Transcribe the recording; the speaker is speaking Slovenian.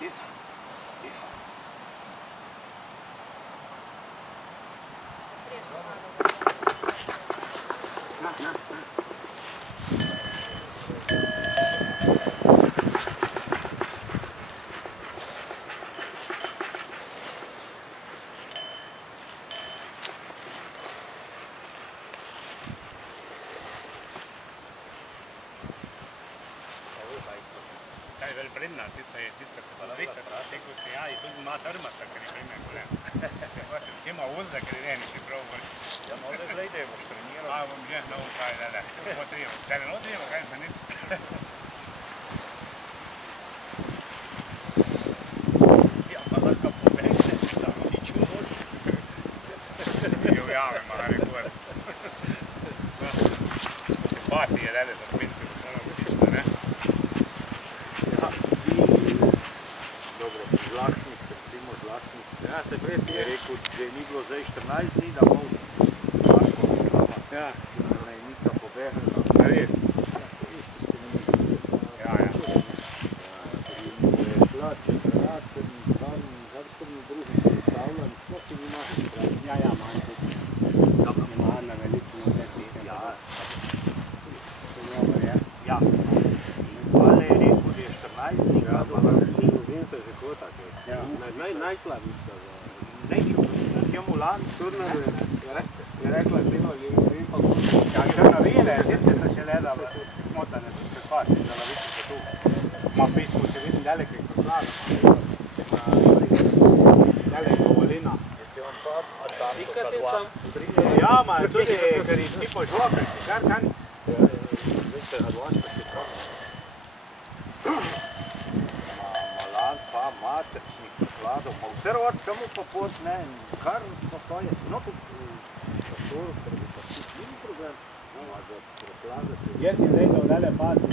Tiza. Tiza. Na, na, na. Käy veel brenna, sitten kun rikkusti jäi, tuli maa törmätäkin brennen kuule. Kema uldakin reenisi proovin. Ja ma olen selle idee musta nii ära. Aivan jah, no kai tälle. Tälle on teema käissä nyt. Ja ma hakkab mu meelde, mida ma nii tšuud. Ju jaame ma häri kuule. Paati ja tälle saab minna, kui on pista, ne? Dobro, žlahtnik, recimo žlahtnik. Ja, se pred je rekel, da ni bilo zdaj 14 dni, da bom lahko odkrava. Ja. Da je nica pobehnila. A res? Ja, ja. Šla četrnaten, zadnji drugim postavljen, sploh si nima. Ja, ja, manj tudi. Dobro. Ima na veliko nekaj. Ja. To je dobro, ja. Ja. Ale je rekel, da je 14 dni, Ja, da pa vem se že kot tako. Ja. Najslabša. neću na njemu lan. Turno je rekla sino, je pa Ja, crna vine, sjećate se će leda, smotane su se pati, da la vidite tu. Ma pismo se vidim daleke kod slava. Daleko volina. Ja, ma tudi, ker je tipo žlobe, kar kan. Malan pa materčnih pokladov, ma vse rod, samo pa pot, ne, kar po svoje, no tu prostoru, ker bi pa tudi ni problem, no, a za prekladati. Jaz je vedno dale pati,